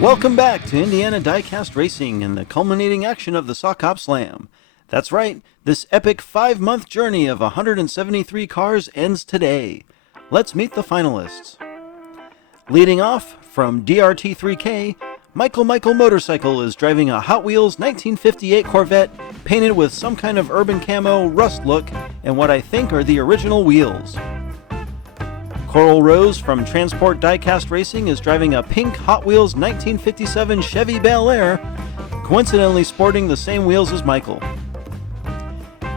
Welcome back to Indiana Diecast Racing and the culminating action of the Sock Hop Slam. That's right, this epic 5-month journey of 173 cars ends today. Let's meet the finalists. Leading off, from DRT3K, Michael Motorcycle is driving a Hot Wheels 1958 Corvette painted with some kind of urban camo rust look and what I think are the original wheels. Coral Rose from Transport Diecast Racing is driving a pink Hot Wheels 1957 Chevy Bel Air, coincidentally sporting the same wheels as Michael.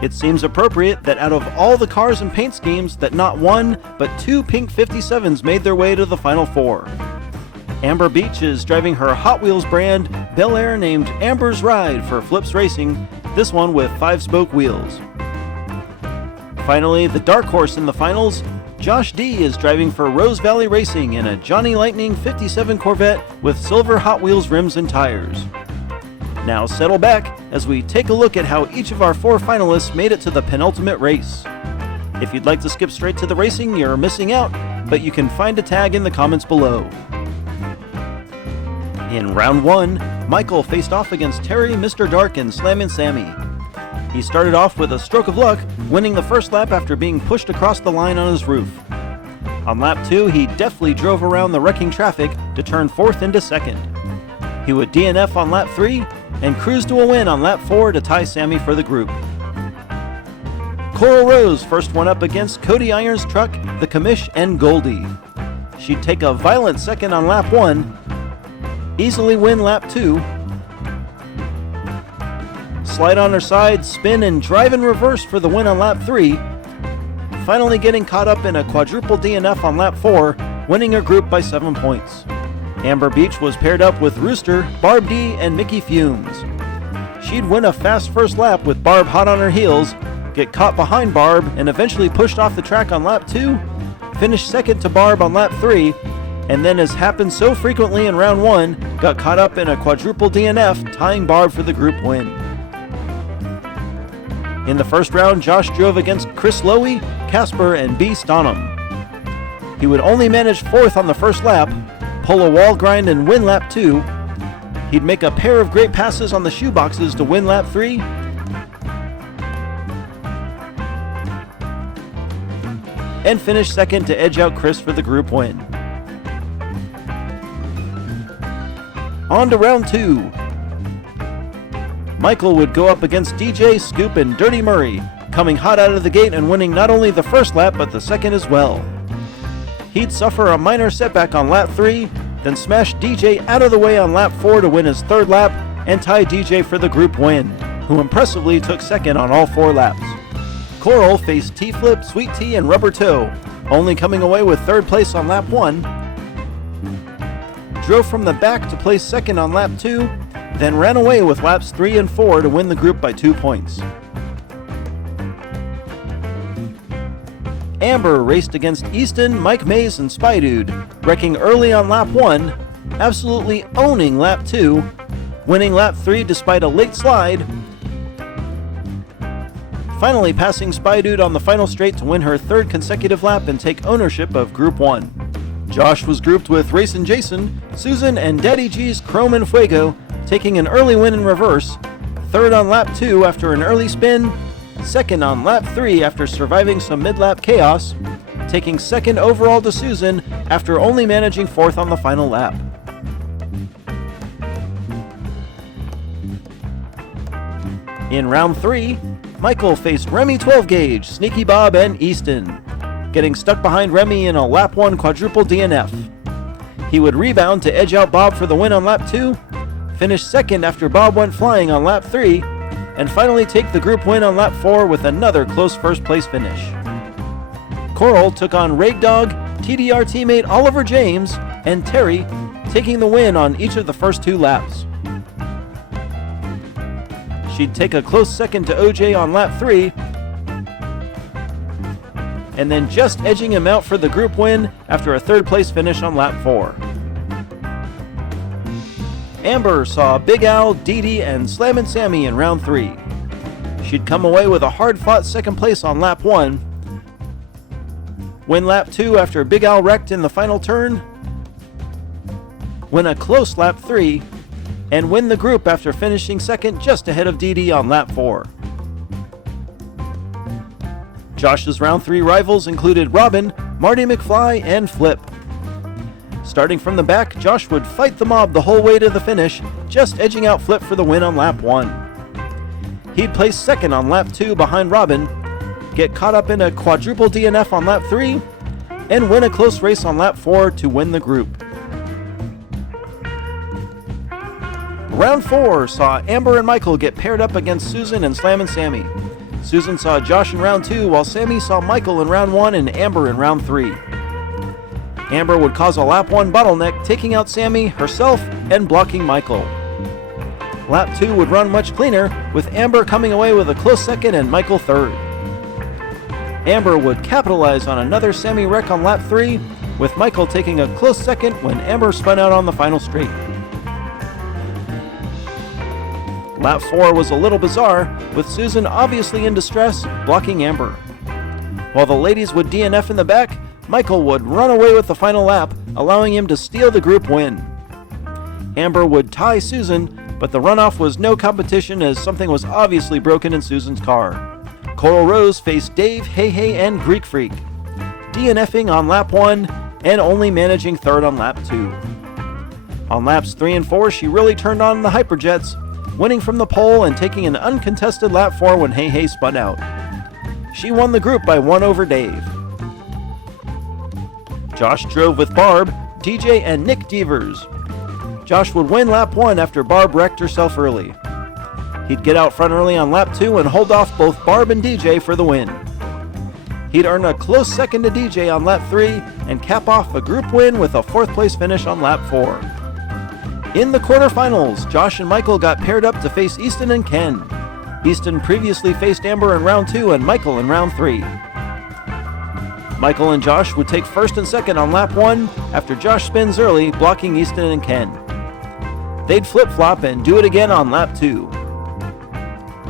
It seems appropriate that out of all the cars and paint schemes that not one, but 2 pink 57s made their way to the Final Four. Amber Beach is driving her Hot Wheels brand Bel Air named Amber's Ride for Flips Racing, this one with 5-spoke wheels. Finally, the dark horse in the finals, Josh D is driving for Rose Valley Racing in a Johnny Lightning 57 Corvette with silver Hot Wheels rims and tires. Now settle back as we take a look at how each of our 4 finalists made it to the penultimate race. If you'd like to skip straight to the racing, you're missing out, but you can find a tag in the comments below. In round 1, Michael faced off against Terry, Mr. Dark, and Slammin' Sammy. He started off with a stroke of luck, winning the first lap after being pushed across the line on his roof. On lap 2, he deftly drove around the wrecking traffic to turn 4th into 2nd. He would DNF on lap 3 and cruise to a win on lap 4 to tie Sammy for the group. Coral Rose first went up against Cody Iron's truck, the Commish, and Goldie. She'd take a violent second on lap 1, easily win lap 2, slide on her side, spin, and drive in reverse for the win on lap 3, finally getting caught up in a quadruple DNF on lap 4, winning her group by 7 points. Amber Beach was paired up with Rooster, Barb D, and Mickey Fumes. She'd win a fast first lap with Barb hot on her heels, get caught behind Barb, and eventually pushed off the track on lap 2, finish second to Barb on lap 3, and then, as happened so frequently in round 1, got caught up in a quadruple DNF, tying Barb for the group win. In the first round, Josh drove against Chris Lowy, Casper, and B. Stonham. He would only manage 4th on the first lap, pull a wall grind and win lap 2. He'd make a pair of great passes on the shoeboxes to win lap 3. And finish second to edge out Chris for the group win. On to round 2. Michael would go up against DJ, Scoop, and Dirty Murray, coming hot out of the gate and winning not only the first lap but the second as well. He'd suffer a minor setback on lap 3, then smash DJ out of the way on lap 4 to win his 3rd lap and tie DJ for the group win, who impressively took second on all 4 laps. Coral faced T-Flip, Sweet Tea, and Rubber Toe, only coming away with 3rd place on lap 1, drove from the back to place second on lap 2, then ran away with laps 3 and 4 to win the group by 2 points. Amber raced against Easton, Mike Mays, and Spy Dude, wrecking early on lap 1, absolutely owning lap 2, winning lap 3 despite a late slide, finally passing Spy Dude on the final straight to win her 3rd consecutive lap and take ownership of Group 1. Josh was grouped with Racin' Jason, Susan, and Daddy G's Chrome and Fuego, taking an early win in reverse, 3rd on lap 2 after an early spin, 2nd on lap 3 after surviving some mid-lap chaos, taking 2nd overall to Susan after only managing 4th on the final lap. In round 3, Michael faced Remy 12 Gauge, Sneaky Bob, and Easton, getting stuck behind Remy in a lap 1 quadruple DNF. He would rebound to edge out Bob for the win on lap 2, finish second after Bob went flying on lap 3, and finally take the group win on lap 4 with another close first place finish. Coral took on Rag Dog, TDR teammate Oliver James, and Terry, taking the win on each of the first 2 laps. She'd take a close second to OJ on lap 3, and then just edging him out for the group win after a 3rd place finish on lap 4. Amber saw Big Al, Dee Dee, and Slammin' Sammy in round 3. She'd come away with a hard-fought 2nd place on lap 1, win lap 2 after Big Al wrecked in the final turn, win a close lap 3, and win the group after finishing second just ahead of Dee on lap 4. Josh's round 3 rivals included Robin, Marty McFly, and Flip. Starting from the back, Josh would fight the mob the whole way to the finish, just edging out Flip for the win on lap 1. He'd place second on lap 2 behind Robin, get caught up in a quadruple DNF on lap 3, and win a close race on lap 4 to win the group. Round 4 saw Amber and Michael get paired up against Susan and Slam and Sammy. Susan saw Josh in round 2, while Sammy saw Michael in round 1 and Amber in round 3. Amber would cause a lap 1 bottleneck, taking out Sammy, herself, and blocking Michael. Lap 2 would run much cleaner, with Amber coming away with a close second and Michael third. Amber would capitalize on another Sammy wreck on lap 3, with Michael taking a close second when Amber spun out on the final straight. Lap 4 was a little bizarre, with Susan obviously in distress, blocking Amber. While the ladies would DNF in the back, Michael would run away with the final lap, allowing him to steal the group win. Amber would tie Susan, but the runoff was no competition as something was obviously broken in Susan's car. Coral Rose faced Dave, Hey Hey, and Greek Freak, DNFing on lap 1 and only managing third on lap 2. On laps 3 and 4, she really turned on the Hyperjets, winning from the pole and taking an uncontested lap 4 when Hey Hey spun out. She won the group by 1 over Dave. Josh drove with Barb, DJ, and Nick Devers. Josh would win lap 1 after Barb wrecked herself early. He'd get out front early on lap 2 and hold off both Barb and DJ for the win. He'd earn a close second to DJ on lap 3 and cap off a group win with a 4th place finish on lap 4. In the quarterfinals, Josh and Michael got paired up to face Easton and Ken. Easton previously faced Amber in round 2 and Michael in round 3. Michael and Josh would take first and second on lap 1 after Josh spins early, blocking Easton and Ken. They'd flip-flop and do it again on lap 2.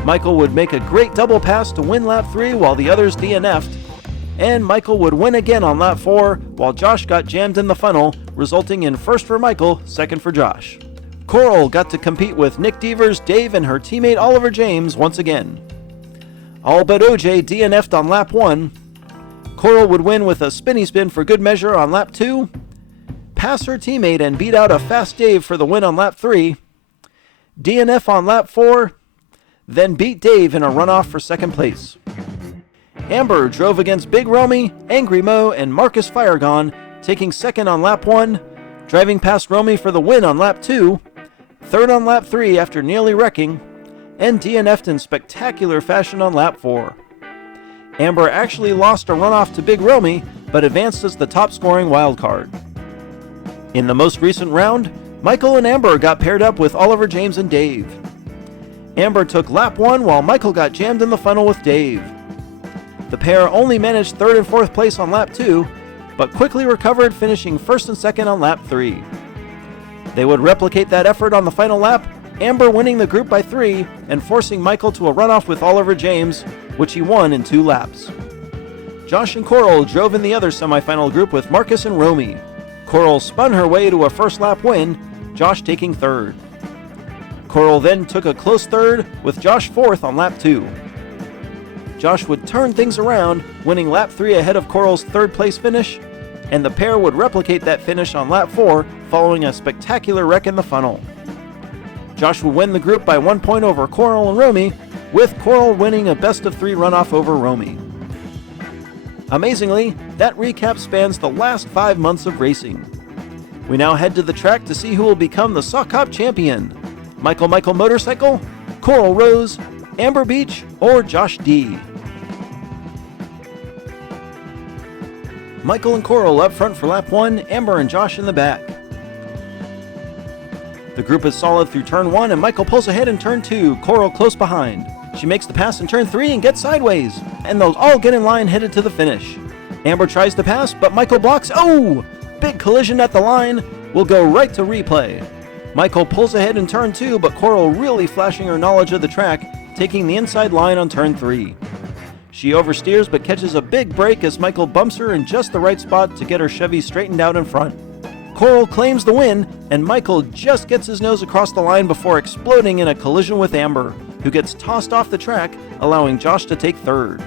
Michael would make a great double pass to win lap 3 while the others DNF'd, and Michael would win again on lap 4 while Josh got jammed in the funnel, resulting in first for Michael, second for Josh. Coral got to compete with Nick Devers, Dave, and her teammate Oliver James once again. All but OJ DNF'd on lap 1. Coral would win with a spinny spin for good measure on lap 2, pass her teammate and beat out a fast Dave for the win on lap 3, DNF on lap 4, then beat Dave in a runoff for second place. Amber drove against Big Romy, Angry Mo, and Marcus Firegone, taking second on lap 1, driving past Romy for the win on lap 2, third on lap 3 after nearly wrecking, and DNF'd in spectacular fashion on lap 4. Amber actually lost a runoff to Big Romy, but advanced as the top-scoring wildcard. In the most recent round, Michael and Amber got paired up with Oliver James and Dave. Amber took lap 1 while Michael got jammed in the funnel with Dave. The pair only managed third and fourth place on lap 2, but quickly recovered, finishing first and second on lap 3. They would replicate that effort on the final lap, Amber winning the group by 3 and forcing Michael to a runoff with Oliver James, which he won in 2 laps. Josh and Coral drove in the other semifinal group with Marcus and Romy. Coral spun her way to a first lap win, Josh taking third. Coral then took a close third, with Josh fourth on lap 2. Josh would turn things around, winning lap 3 ahead of Coral's third place finish, and the pair would replicate that finish on lap 4 following a spectacular wreck in the funnel. Josh would win the group by 1 point over Coral and Romy, with Coral winning a best-of-3 runoff over Romy. Amazingly, that recap spans the last 5 months of racing. We now head to the track to see who will become the Sock Hop champion. Michael Motorcycle, Coral Rose, Amber Beach, or Josh D. Michael and Coral up front for lap 1, Amber and Josh in the back. The group is solid through turn 1 and Michael pulls ahead in turn 2, Coral close behind. She makes the pass in turn 3 and gets sideways, and they'll all get in line headed to the finish. Amber tries to pass, but Michael blocks. Oh! Big collision at the line. Will go right to replay. Michael pulls ahead in turn 2, but Coral really flashing her knowledge of the track, taking the inside line on turn 3. She oversteers but catches a big break as Michael bumps her in just the right spot to get her Chevy straightened out in front. Coral claims the win, and Michael just gets his nose across the line before exploding in a collision with Amber, who gets tossed off the track, allowing Josh to take third.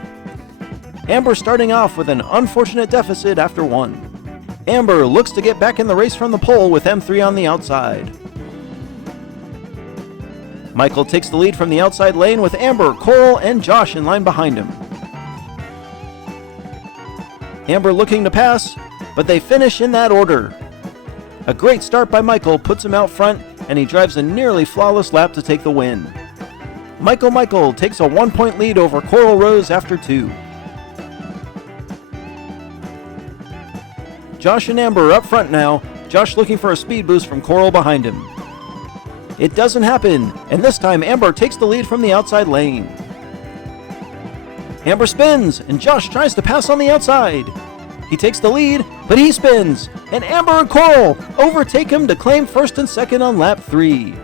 Amber starting off with an unfortunate deficit after 1. Amber looks to get back in the race from the pole with M3 on the outside. Michael takes the lead from the outside lane with Amber, Coral, and Josh in line behind him. Amber looking to pass, but they finish in that order. A great start by Michael puts him out front, and he drives a nearly flawless lap to take the win. Michael takes a 1-point lead over Coral Rose after 2. Josh and Amber up front now, Josh looking for a speed boost from Coral behind him. It doesn't happen, and this time Amber takes the lead from the outside lane. Amber spins, and Josh tries to pass on the outside. He takes the lead, but he spins, and Amber and Coral overtake him to claim first and second on lap 3.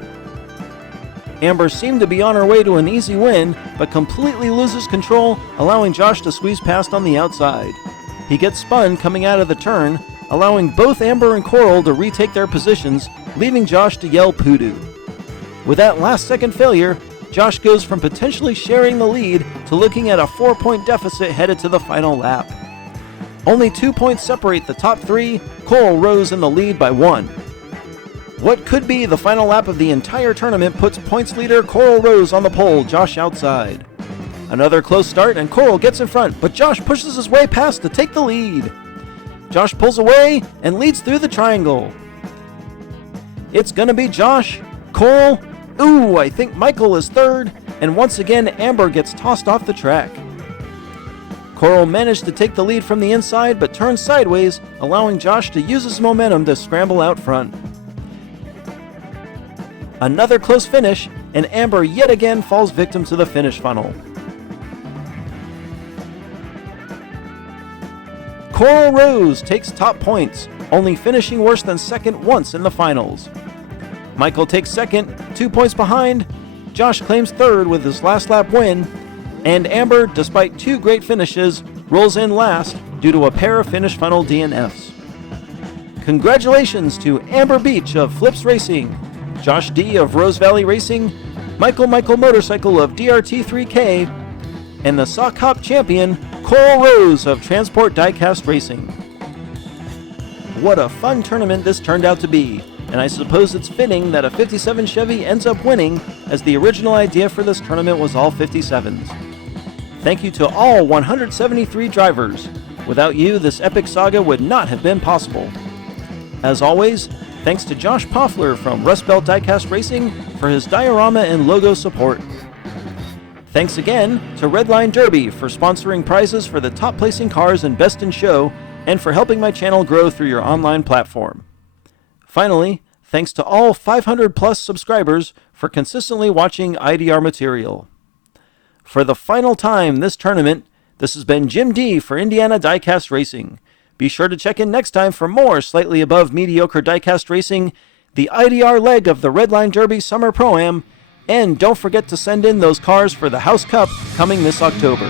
Amber seemed to be on her way to an easy win, but completely loses control, allowing Josh to squeeze past on the outside. He gets spun coming out of the turn, allowing both Amber and Coral to retake their positions, leaving Josh to yell poodoo. With that last-second failure, Josh goes from potentially sharing the lead to looking at a 4-point deficit headed to the final lap. Only 2 points separate the top 3, Coral Rose in the lead by 1. What could be the final lap of the entire tournament puts points leader Coral Rose on the pole, Josh outside. Another close start and Coral gets in front, but Josh pushes his way past to take the lead. Josh pulls away and leads through the triangle. It's gonna be Josh, Coral, I think Michael is third, and once again Amber gets tossed off the track. Coral managed to take the lead from the inside but turns sideways, allowing Josh to use his momentum to scramble out front. Another close finish, and Amber yet again falls victim to the finish funnel. Coral Rose takes top points, only finishing worse than second once in the finals. Michael takes second, 2 points behind. Josh claims third with his last lap win, and Amber, despite 2 great finishes, rolls in last due to a pair of finish funnel DNFs. Congratulations to Amber Beach of Flips Racing, Josh D of Rose Valley Racing, Michael Motorcycle of DRT3K, and the Sock Hop champion, Coral Rose of Transport Diecast Racing. What a fun tournament this turned out to be, and I suppose it's fitting that a 57 Chevy ends up winning, as the original idea for this tournament was all 57s. Thank you to all 173 drivers. Without you, this epic saga would not have been possible. As always, thanks to Josh Poffler from Rust Belt Diecast Racing for his diorama and logo support. Thanks again to Redline Derby for sponsoring prizes for the top placing cars in Best in Show and for helping my channel grow through your online platform. Finally, thanks to all 500 plus subscribers for consistently watching IDR material. For the final time this tournament, this has been Jim D for Indiana Diecast Racing. Be sure to check in next time for more slightly above mediocre diecast racing, the IDR leg of the Redline Derby Summer Pro-Am, and don't forget to send in those cars for the House Cup coming this October.